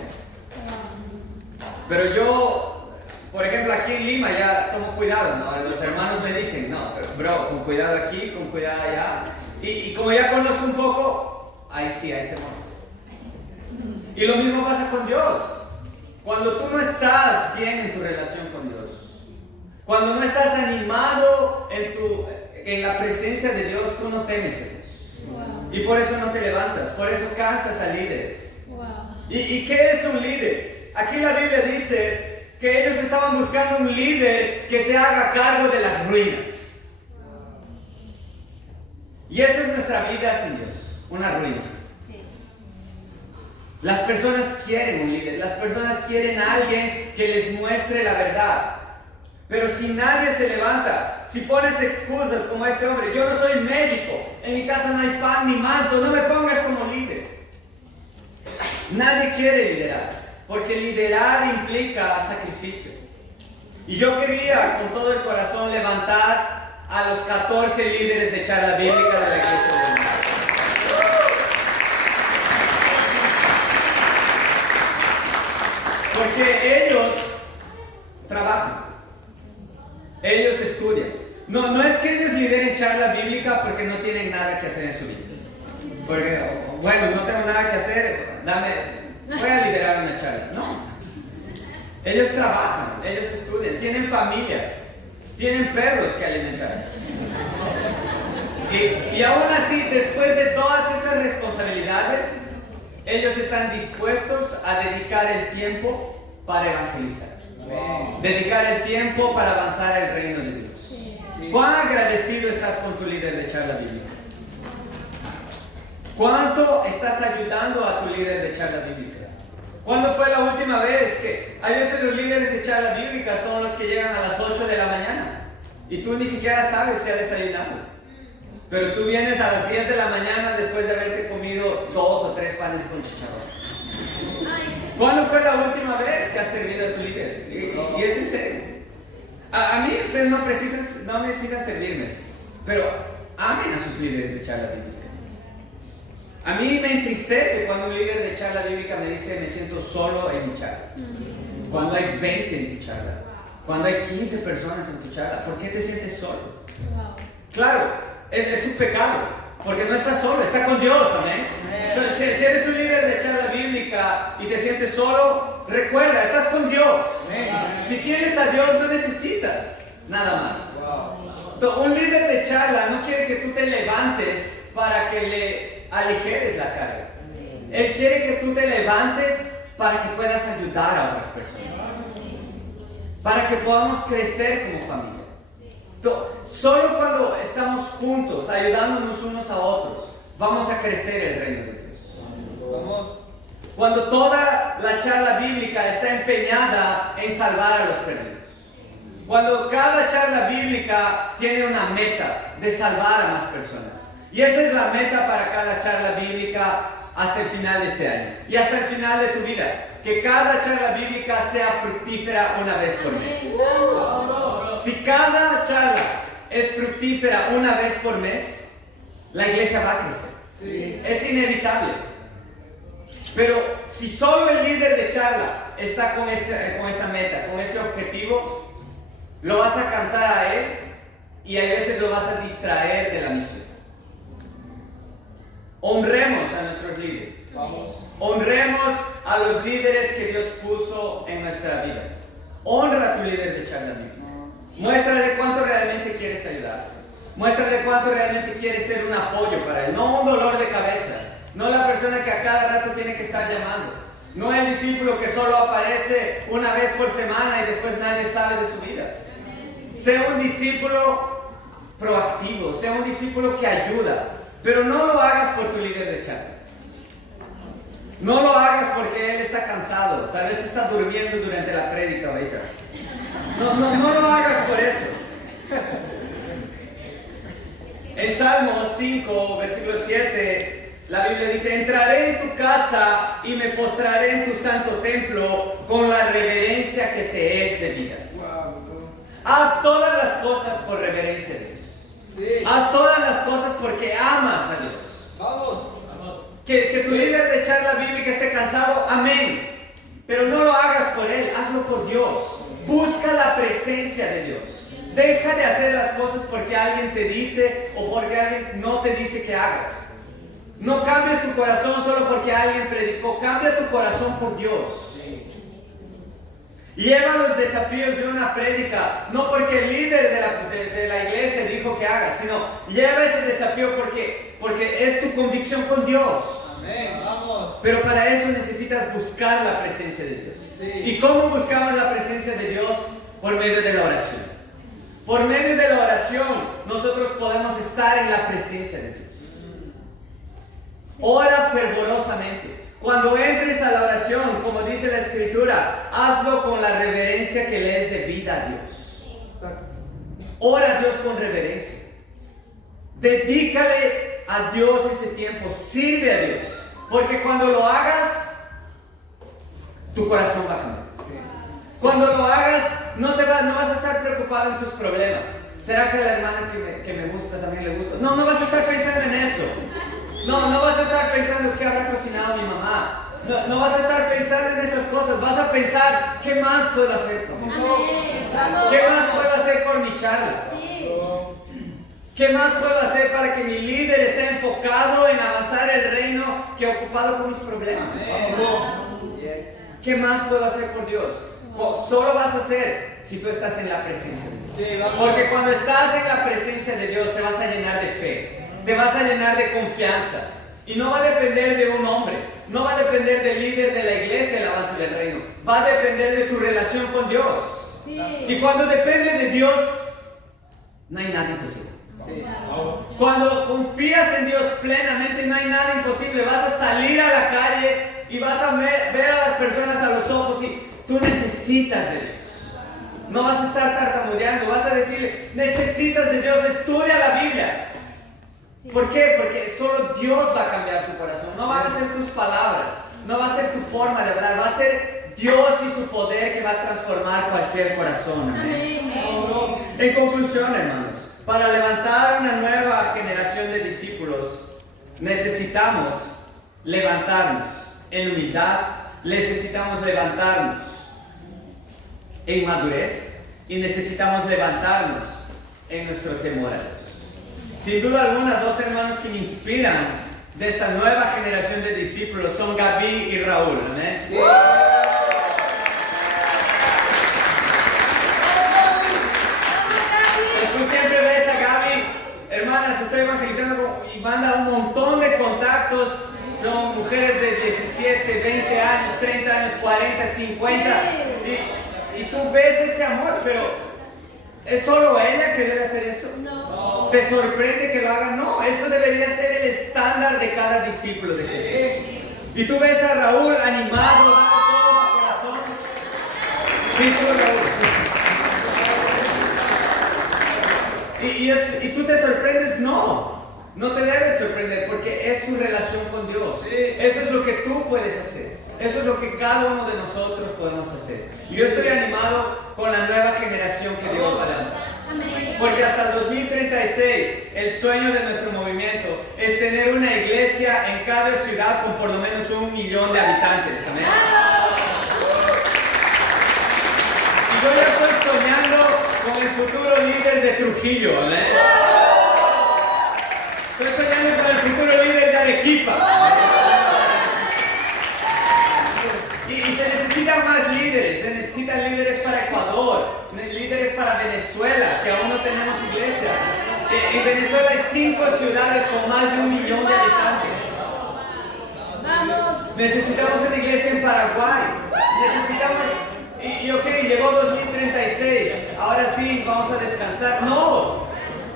Pero yo, por ejemplo, aquí en Lima ya tomo cuidado, ¿no? Los hermanos me dicen, no, pero bro, con cuidado aquí, con cuidado allá. Y como ya conozco un poco, ahí sí hay temor. Y lo mismo pasa con Dios. Cuando tú no estás bien en tu relación con Dios, cuando no estás animado en la presencia de Dios, tú no temes a Dios. Y por eso no te levantas, por eso cansas a líderes. ¿Y qué es un líder? Aquí la Biblia dice que ellos estaban buscando un líder que se haga cargo de las ruinas. Y esa es nuestra vida sin Dios, una ruina. Las personas quieren un líder, las personas quieren a alguien que les muestre la verdad. Pero si nadie se levanta, si pones excusas como este hombre, yo no soy médico, en mi casa no hay pan ni manto, no me pongas como líder. Nadie quiere liderar, porque liderar implica sacrificio. Y yo quería con todo el corazón levantar a los 14 líderes de charla bíblica de la iglesia de Dios. Porque ellos trabajan, ellos estudian. No es que ellos lideren charla bíblica porque no tienen nada que hacer en su vida. Porque, bueno, no tengo nada que hacer, voy a liderar una charla. No. Ellos trabajan, ellos estudian, tienen familia, tienen perros que alimentar. Y aún así, después de todas esas responsabilidades, ellos están dispuestos a dedicar el tiempo para evangelizar. Dedicar el tiempo para avanzar el reino de Dios. ¿Cuán agradecido estás con tu líder de charla bíblica? ¿Cuánto estás ayudando a tu líder de charla bíblica? ¿Cuándo fue la última vez que hay veces los líderes de charla bíblica son los que llegan a las 8 de la mañana y tú ni siquiera sabes si ha desayunado? Pero tú vienes a las 10 de la mañana después de haberte comido 2 o 3 panes con chicharrón. ¿Cuándo fue la última vez que has servido a tu líder? Y es en serio. A mí ustedes no necesitan servirme, pero amen a sus líderes de charla bíblica. A mí me entristece cuando un líder de charla bíblica me dice me siento solo en mi charla. Cuando hay 20 en tu charla, cuando hay 15 personas en tu charla, ¿por qué te sientes solo? Claro, es un pecado, porque no estás solo, está con Dios, amén. Entonces, si eres un líder de charla bíblica y te sientes solo, recuerda, estás con Dios. Si tienes a Dios, no necesitas nada más. Entonces, un líder de charla no quiere que tú te levantes para que le aligeres la carga. Él quiere que tú te levantes para que puedas ayudar a otras personas, para que podamos crecer como familia. Solo cuando estamos juntos, ayudándonos unos a otros, vamos a crecer el reino de Dios. Cuando toda la charla bíblica está empeñada en salvar a los perdidos. Cuando cada charla bíblica tiene una meta de salvar a más personas. Y esa es la meta para cada charla bíblica hasta el final de este año. Y hasta el final de tu vida. Que cada charla bíblica sea fructífera una vez por mes. Si cada charla es fructífera una vez por mes, la iglesia va a crecer. Sí. Es inevitable. Pero si solo el líder de charla está con esa meta, con ese objetivo, lo vas a cansar a él y a veces lo vas a distraer de la misión. Honremos a nuestros líderes. Vamos. Honremos a los líderes que Dios puso en nuestra vida. Honra a tu líder de charla bíblica. Muéstrale cuánto realmente quieres ayudar. Muéstrale cuánto realmente quieres ser un apoyo para él. No un dolor de cabeza. No la persona que a cada rato tiene que estar llamando. No el discípulo que solo aparece una vez por semana y después nadie sabe de su vida. Sea un discípulo proactivo. Sea un discípulo que ayuda. Pero no lo hagas por tu líder de charla. No lo hagas porque él está cansado. Tal vez está durmiendo durante la prédica ahorita. No lo hagas por eso. En Salmos 5, versículo 7, la Biblia dice: entraré en tu casa y me postraré en tu santo templo con la reverencia que te es debida. Haz todas las cosas por reverencia a Dios. Sí. Haz todas las cosas porque amas a Dios. Vamos. Que tu líder de charla bíblica esté cansado, amén. Pero no lo hagas por él, hazlo por Dios. Busca la presencia de Dios. Deja de hacer las cosas porque alguien te dice o porque alguien no te dice que hagas. No cambies tu corazón solo porque alguien predicó. Cambia tu corazón por Dios. Lleva los desafíos de una prédica, no porque el líder de la iglesia dijo que hagas, sino lleva ese desafío porque es tu convicción con Dios. Amén. Vamos. Pero para eso necesitas buscar la presencia de Dios. Sí. ¿Y cómo buscamos la presencia de Dios? Por medio de la oración. Por medio de la oración nosotros podemos estar en la presencia de Dios. Ora fervorosamente. Cuando entres a la oración, como dice la Escritura, hazlo con la reverencia que le es debida a Dios. Ora a Dios con reverencia. Dedícale a Dios ese tiempo. Sirve a Dios. Porque cuando lo hagas, tu corazón va a cambiar. Cuando lo hagas, no vas a estar preocupado en tus problemas. ¿Será que a la hermana que me gusta también le gusta? No vas a estar pensando en eso. No vas a estar pensando qué habrá cocinado mi mamá. No vas a estar pensando en esas cosas. Vas a pensar, ¿qué más puedo hacer por mí? ¿Qué más puedo hacer por mi charla? ¿Qué más puedo hacer para que mi líder esté enfocado en avanzar el reino que ocupado con mis problemas? ¿Qué más puedo hacer por Dios? Solo vas a hacer si tú estás en la presencia de Dios. Porque cuando estás en la presencia de Dios te vas a llenar de fe, te vas a llenar de confianza. Y no va a depender de un hombre, no va a depender del líder de la iglesia el avance del reino. Va a depender de tu relación con Dios. Y cuando depende de Dios, no hay nada imposible. Cuando confías en Dios plenamente, no hay nada imposible. Vas a salir a la calle y vas a ver a las personas a los ojos y tú necesitas de Dios. No vas a estar tartamudeando, vas a decirle, necesitas de Dios, estudia la Biblia. ¿Por qué? Porque solo Dios va a cambiar su corazón. No van a ser tus palabras, no va a ser tu forma de hablar, va a ser Dios y su poder que va a transformar cualquier corazón. Amén. En conclusión, hermanos, para levantar una nueva generación de discípulos, necesitamos levantarnos en humildad, necesitamos levantarnos en madurez y necesitamos levantarnos en nuestro temor a Dios. Sin duda alguna, dos hermanos que me inspiran de esta nueva generación de discípulos son Gaby y Raúl. ¿Amén? Sí. Tú siempre ves a Gaby, hermanas, estoy evangelizando y manda un montón de contactos. Son mujeres de 17, 20 años, 30 años, 40, 50. Y tú ves ese amor, pero ¿es solo ella que debe hacer eso? No. ¿Te sorprende que lo haga? No, eso debería ser el estándar de cada discípulo de Jesús. Y tú ves a Raúl animado, dando todo su corazón. Sí, tú, Raúl. Y tú te sorprendes, no te debes sorprender porque es su relación con Dios. Eso es lo que tú puedes hacer. Eso es lo que cada uno de nosotros podemos hacer. Y yo estoy animado con la nueva generación que Dios va a levantar. Porque hasta el 2036 el sueño de nuestro movimiento es tener una iglesia en cada ciudad con por lo menos 1 millón de habitantes. Amén. Y yo ya estoy soñando con el futuro líder de Trujillo. Amén. Estoy soñando con el futuro líder de Arequipa. Y se necesitan más líderes, se necesitan líderes para Ecuador, líderes para Venezuela, que aún no tenemos iglesia. En Venezuela hay 5 ciudades con más de 1 millón de habitantes. Vamos. Necesitamos una iglesia en Paraguay. Y ok, llegó 2036, ahora sí vamos a descansar. No,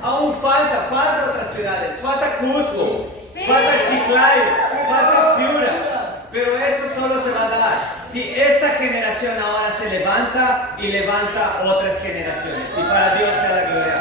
aún falta otras ciudades, falta Cusco, falta Chiclayo, falta Piura. Pero eso solo se va a dar si esta generación ahora se levanta y levanta otras generaciones. Y para Dios sea la gloria.